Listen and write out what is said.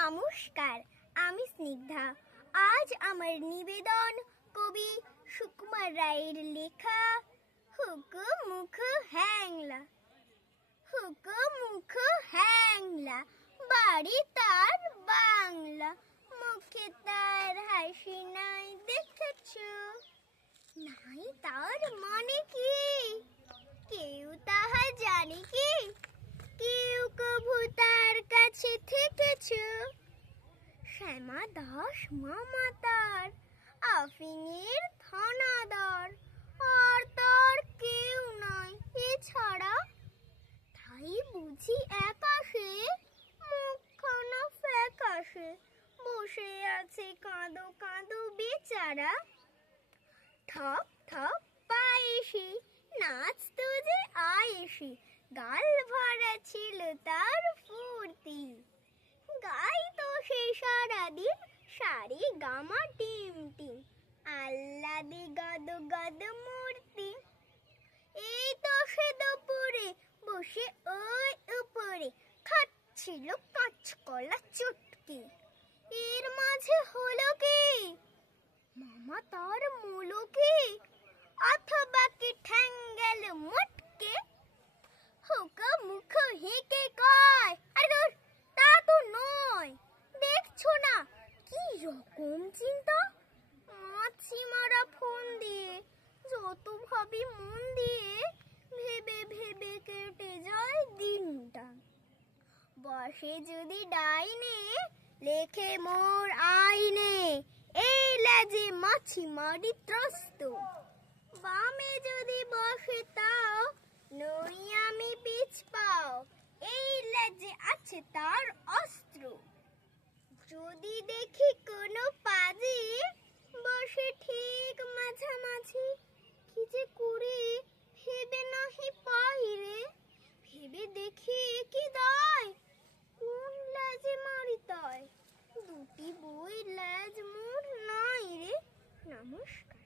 নমস্কার, আমি স্নিগ্ধা। আজ আমার নিবেদন কবি সুকুমার রায়ের লেখা হুকুমুখ হ্যাংলা। হুকুমুখ হ্যাংলা, বাড়ি তার বাংলা, মুখে তার হাসি নাই দেখেছো? নাই তার মানে কি কেউ তাহা জানে কি? কেউ কভু তার কাছে থেকেছো? শ্যামা দাস মামা তার, আফিংয়ের থানাদার, আর তার কেউ নাই এছাড়া। তাই বুঝি একাশে, মুখখানা ফ্যাকাশে, বসে আছে কাঁদো কাঁদো বেচারা। থপ থপ পায়েসে নাচতো যে আয়েসে, গাল ভরা ছিল তার ফুর্তি। গাইতো সে সারাদিন সারে গামা টিম টিম, আল্লাদি গদ গদ মূর্তি। এই তো সে দুপুরে বসে ওই উপরে খাচ্ছিল কাঁচকলা চুটকি। এর মাঝে হলো কি মামা তার মুলো কি, অথবা কি ঠ্যাং গেল মুটকে? হুকুমুখ হেঁকে কয়, আরে তা তো নয়, দেখছো না কি রকম চিন্তা? মাছি মারা ফোন দিয়ে যত ভাবি মন দিয়ে, ভেবে ভেবে কেটে যায় দিনটা। বসে যদি ডাইনে, লেখে মোর আইনে, এই লাজে মাছি মারি ত্রস্ত। বামে যদি বসে তাও, নই আমি পিছ পাও, এই লাজে আছে তার অস্ত্র। যদি দেখি কোনো পাজি বসে ঠিক মাঝামাঝি, কি যে করি ভেবে নাহি পাই রে। ভেবে দেখি কি দায়, কোন লাজে মারি তাই, দুটি বই লাজ মোর নাই রে। নমস্কার।